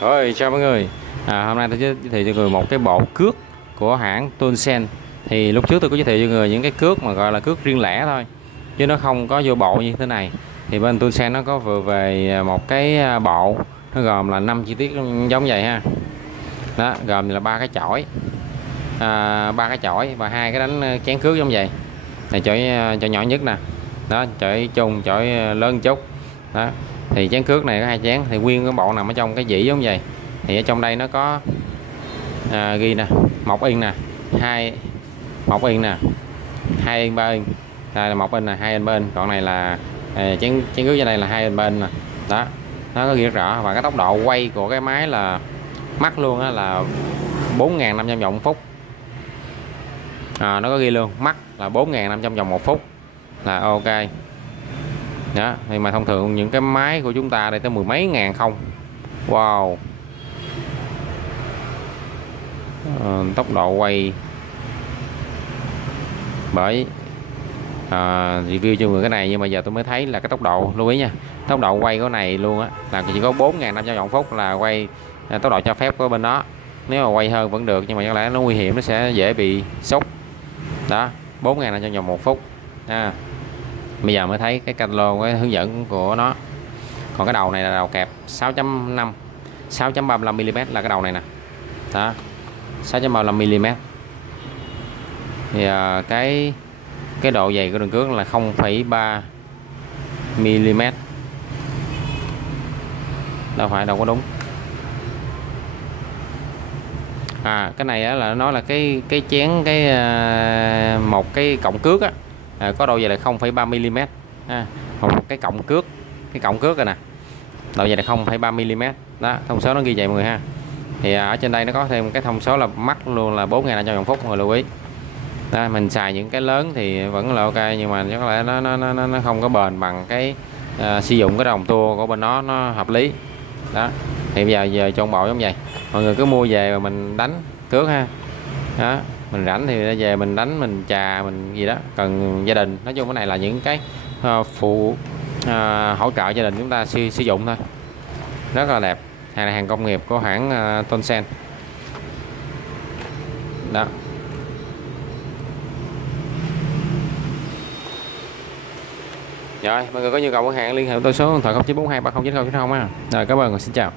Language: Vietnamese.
Rồi, chào mọi người. Hôm nay tôi giới thiệu cho người một cái bộ cước của hãng Tongsen. Thì lúc trước tôi có giới thiệu cho người những cái cước mà gọi là cước riêng lẻ thôi, chứ nó không có vô bộ như thế này. Thì bên Tongsen nó có vừa về một cái bộ, nó gồm là 5 chi tiết giống vậy ha. Đó, gồm là ba cái chổi, ba cái chổi và hai cái đánh chén cước giống vậy. Này chổi nhỏ nhất nè. Đó, chổi chung, chổi lớn chút. Đó. Thì chén cước này có hai chén, thì nguyên cái bộ nằm ở trong cái dĩ giống vậy. Thì ở trong đây nó có ghi nè, 1 inch nè, 1 inch nè, 2 inch, 3 inch. Đây là 1 inch nè, 2 inch bên, còn này là chén cước trên đây là 2 inch bên nè. Đó, nó có ghi rất rõ. Và cái tốc độ quay của cái máy là mắc luôn á, là 4.500 vòng một phút. Nó có ghi luôn, mắc là 4.500 vòng một phút là ok. Đó, thì mà thông thường những cái máy của chúng ta đây tới mười mấy ngàn không. Wow. Tốc độ quay bởi review cho người cái này, nhưng mà giờ tôi mới thấy là cái tốc độ, lưu ý nha, tốc độ quay của này luôn á là chỉ có 4.500 vòng phút là quay tốc độ cho phép của bên đó. Nếu mà quay hơn vẫn được, nhưng mà có lẽ nó nguy hiểm, nó sẽ dễ bị sốc. Đó, 4.500 vòng một phút. Bây giờ mới thấy cái catalog, cái hướng dẫn của nó. Còn cái đầu này là đầu kẹp 6.5 6.35mm là cái đầu này nè. Đó, 6.35mm. Thì cái độ dày của đường cước là 0,3mm. Đâu có đúng. Cái này á, là nó là cái chén một cái cọng cước á, có độ dày là 0,3mm. Một cái cọng cước, rồi nè, độ dày là 0,3mm. Đó, thông số nó ghi vậy mọi người ha. Thì ở trên đây nó có thêm cái thông số là mắc luôn là 4.500 vòng phút, mọi người lưu ý. Đó, mình xài những cái lớn thì vẫn là ok, nhưng mà có lẽ nó không có bền bằng cái sử dụng cái đồng tua của bên nó hợp lý. Đó, thì bây giờ chọn bộ giống vậy. Mọi người cứ mua về và mình đánh cước ha. Đó, mình rảnh thì về mình đánh, mình chà, mình gì đó, cần gia đình. Nói chung cái này là những cái hỗ trợ gia đình chúng ta sử dụng thôi. Rất là đẹp. Hàng này hàng công nghiệp của hãng Tongsen. Đó. Rồi, mọi người có nhu cầu mua hàng liên hệ với tôi số điện thoại 0942309090 ha. Rồi, cảm ơn và xin chào.